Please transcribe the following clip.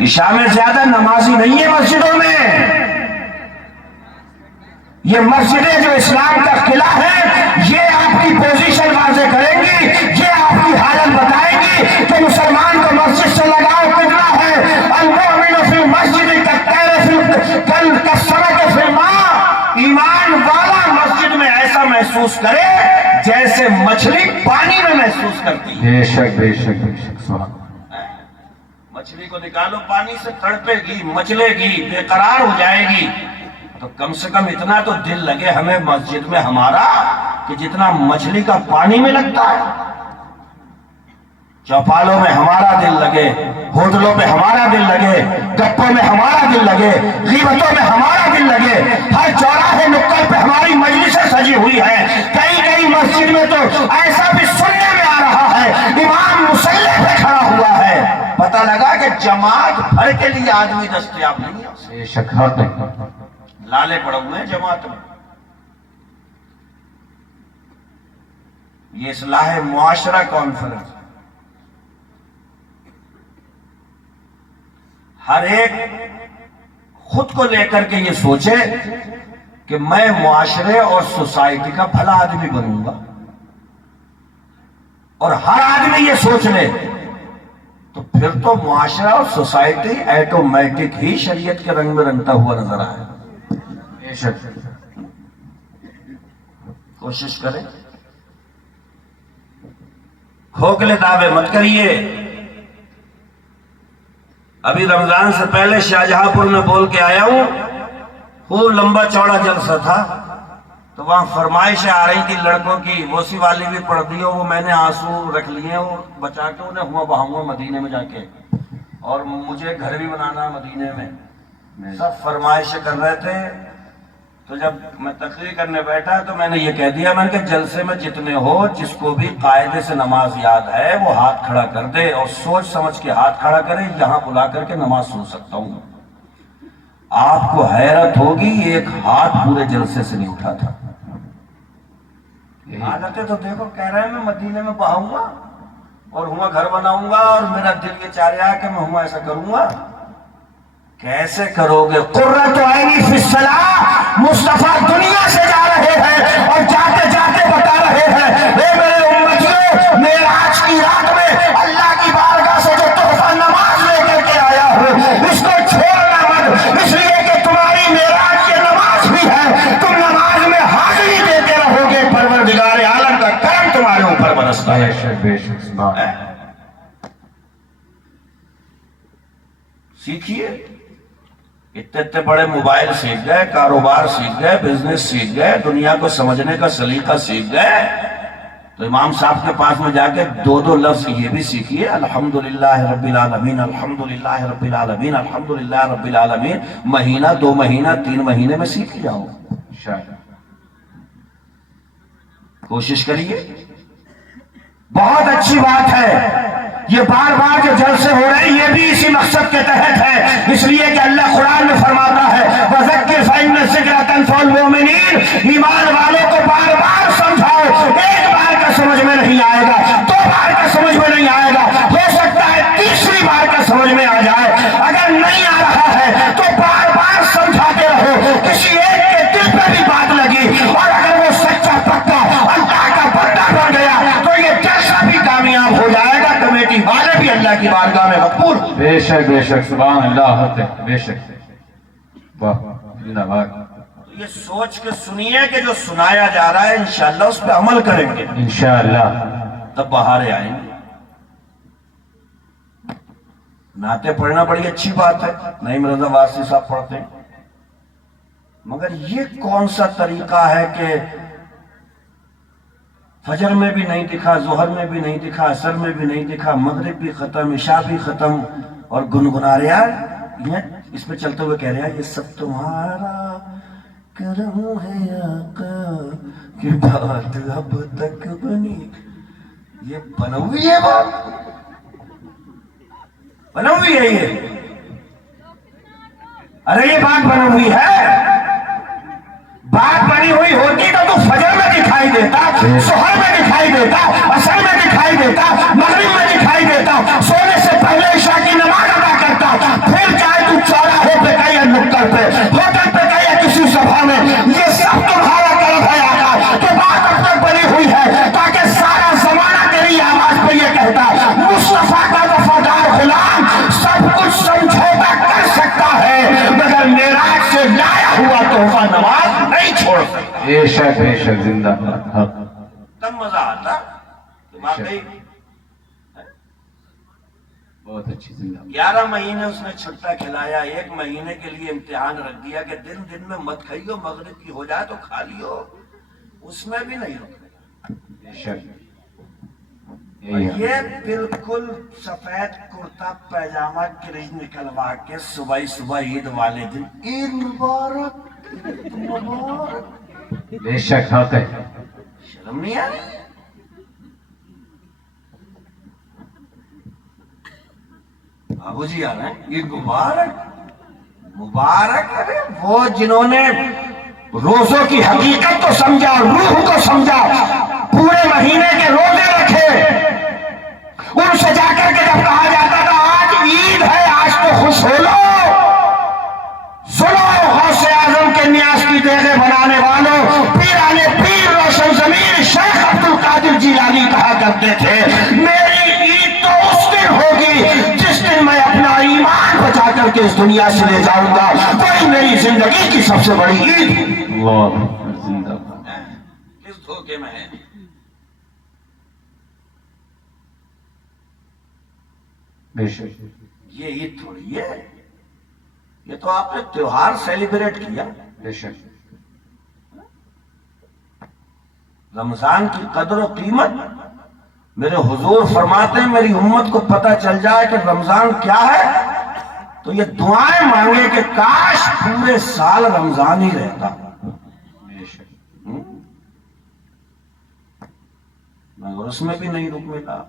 عشاء میں زیادہ نمازی نہیں ہے مسجدوں میں. یہ مسجدیں جو اسلام کا قلعہ ہے یہ آپ کی پوزیشن واضح کریں گی, یہ آپ کی حالت بتائیں گی کہ مسلمان کو مسجد سے لگاؤ کتنا ہے. المؤمن فی المسجد کالسمک فی الماء. ایمان والا مسجد میں ایسا محسوس کرے جیسے مچھلی پانی میں محسوس کرتی ہے. بے شک بے شک بے شک. سبحان. مچھلی کو نکالو پانی سے, تڑپے گی, مچلے گی, بے قرار ہو جائے گی. تو کم سے کم اتنا تو دل لگے ہمیں مسجد میں ہمارا کہ جتنا مچھلی کا پانی میں لگتا ہے. چوپالوں میں ہمارا دل لگے, ہوٹلوں پہ ہمارا دل لگے, گپوں میں ہمارا دل لگے, غیبتوں میں ہمارا دل لگے. ہر چوراہے نکڑ پہ ہماری مجلسیں سجی ہوئی ہیں. کئی مسجد میں تو ایسا بھی سننے میں آ رہا ہے امام مصلی پہ کھڑا ہوا ہے, پتہ لگا کہ جماعت بھر کے لیے آدمی دستیاب نہیں ہے. بے شک. حق ہے. لالے پڑے ہوئے ہیں جماعت میں. یہ اصلاح معاشرہ کانفرنس ہر ایک خود کو لے کر کے یہ سوچے کہ میں معاشرے اور سوسائٹی کا بھلا آدمی بنوں گا, اور ہر آدمی یہ سوچ لے تو پھر تو معاشرہ اور سوسائٹی ایٹومیٹک ہی شریعت کے رنگ میں رنگتا ہوا نظر آئے. بے شک. کوشش کریں, کھوکھلے دعوے مت کریے. ابھی رمضان سے پہلے شاہجہاں پور میں بول کے آیا ہوں, خوب لمبا چوڑا جلسہ تھا. تو وہاں فرمائشیں آ رہی تھی لڑکوں کی, ووسی والی بھی پڑھ دی, وہ میں نے آنسو رکھ لیے وہ بچا کے انہیں ہوا بہاؤں مدینے میں جا کے, اور مجھے گھر بھی بنانا مدینے میں. سب فرمائشیں کر رہے تھے. تو جب میں تقریر کرنے بیٹھا تو میں نے یہ کہہ دیا, میں نے کہ جلسے میں جتنے ہو جس کو بھی قاعدے سے نماز یاد ہے وہ ہاتھ کھڑا کر دے, اور سوچ سمجھ کے ہاتھ کھڑا کرے. یہاں بلا کر کے نماز سن سکتا ہوں. آپ کو حیرت ہوگی ایک ہاتھ پورے جلسے سے نہیں اٹھا تھا. عادتیں تو دیکھو, کہہ رہے ہیں میں مدینے میں بہاؤں گا اور ہوا گھر بناؤں گا, اور میرا دل یہ چاہ رہا ہے کہ میں ہوا ایسا کروں گا. کیسے کرو گے؟ قرۃ عینی فی الصلاۃ. مصطفیٰ دنیا سے جا رہے ہیں اور جاتے جاتے بتا رہے ہیں, اے میرے امتیوں, معراج کی رات میں اللہ کی بارگاہ سے جو تحفہ نماز لے کر کے آیا ہوں اس کو چھوڑنا مت, اس لیے کہ تمہاری معراج یہ نماز بھی ہے. تم نماز میں حاضری دیتے رہو گے, پروردگار عالم کا کرم تمہارے اوپر برستا ہے. بے شک بے شک. سیکھیے. اتنے بڑے موبائل سیکھ گئے, کاروبار سیکھ گئے, بزنس سیکھ گئے, دنیا کو سمجھنے کا سلیقہ سیکھ گئے. تو امام صاحب کے پاس میں جا کے دو لفظ یہ بھی سیکھیے, الحمدللہ رب العالمین, الحمدللہ رب العالمین, الحمدللہ رب العالمین. مہینہ, 2 مہینہ, 3 مہینے میں سیکھ جاؤ. کوشش کریے. بہت اچھی بات ہے. یہ بار بار جو جلسے ہو رہے ہیں یہ بھی اسی مقصد کے تحت ہے, اس لیے کہ اللہ قرآن میں فرماتا ہے وَذَكِّرْ فَإِنَّ الذِّكْرَ تَنفَعُ الْمُؤْمِنِينَ. ایمان والوں کو بار بار سمجھاؤ. ایک بار کا سمجھ میں نہیں آئے گا, 2 بار کا سمجھ میں نہیں آئے گا, ہو سکتا ہے تیسری بار کا سمجھ میں آ جائے. اگر نہیں آ رہا ہے تو بار بار سمجھاتے رہو. کسی ایک کے دل پہ بھی بات لگی اور اگر وہ سچا پکا اللہ کا بندہ بن گیا تو یہ جلسہ بھی کامیاب ہو جائے گا, کمیٹی والے بھی اللہ کی بارگاہ میں مقبول. بے شک بے شک. سبحان اللہ. بے شک. واہ واہ. یہ سوچ کے سنیے کہ جو سنایا جا رہا ہے انشاءاللہ اس پہ عمل کریں گے, انشاءاللہ تب بہاریں آئیں گے. نعتیں پڑھنا بڑی اچھی بات ہے, نعیم رضا واسطی صاحب پڑھتے ہیں, مگر یہ کون سا طریقہ ہے کہ فجر میں بھی نہیں دکھا, ظہر میں بھی نہیں دکھا, عصر میں بھی نہیں دکھا, مغرب بھی ختم, عشاء بھی ختم, اور گنگنا رہے ہیں. اس پہ چلتے ہوئے کہہ رہے ہیں یہ سب تمہارا کرم ہے آقا کہ بات اب تک بنی. یہ بنوی ہے, بات بنوی ہے یہ. ارے یہ بات بنوی ہے. بات بنی ہوئی ہوتی تو فجر میں دکھائی دیتا, سحر میں دکھائی دیتا, عصر میں دکھائی دیتا, مغرب میں دکھائی دیتا, سونے سے پہلے عشاء کی نماز ادا کرتا, ہو سکتا. بے شک زندہ باد حق. تب مزہ آتا کہ واقعی بہت اچھی زندہ باد. 11 مہینے اس نے چھٹا کھلایا. 1 مہینے کے لیے امتحان رکھ دیا کہ دن میں مت کھائیو، مغرب کی ہو جائے تو کھا لیو. اس میں بھی نہیں رکے. بے شک اور یہی ہے. یہ بالکل سفید کرتا پیجامہ کرج نکلوا کے صبح عید والے دن عید مبارک عید مبارک. بے شک حق ہے. شرم نہیں آئی؟ بابو جی آ رہے ہیں عید مبارک مبارک. ارے وہ جنہوں نے روزوں کی حقیقت کو سمجھا، روح کو سمجھا، پورے مہینے کے روزے رکھے، ان سے جا کر کے جب کہا جاتا تھا آج عید ہے آج تو خوش ہو لو، سنو غوث اعظم کے نیاز کی دیگیں بنانے والوں، پیرانے پیر روشن ضمیر شیخ عبد القادر جیلانی کہا کرتے تھے میری عید تو اس دن ہوگی جس دن میں اپنا ایمان بچا کر کے اس دنیا سے لے جاؤں گا. وہی میری زندگی کی سب سے بڑی عید. اللہ اکبر زندہ باد. کس دھوکے میں ہے؟ بے شک یہ عید تھوڑی ہے، یہ تو آپ نے تیوہار سیلیبریٹ کیا. بے شک رمضان کی قدر و قیمت میرے حضور فرماتے ہیں میری امت کو پتہ چل جائے کہ رمضان کیا ہے تو یہ دعائیں مانگے کہ کاش پورے سال رمضان ہی رہتا. بے شک مگر اس میں بھی نہیں رک ملا.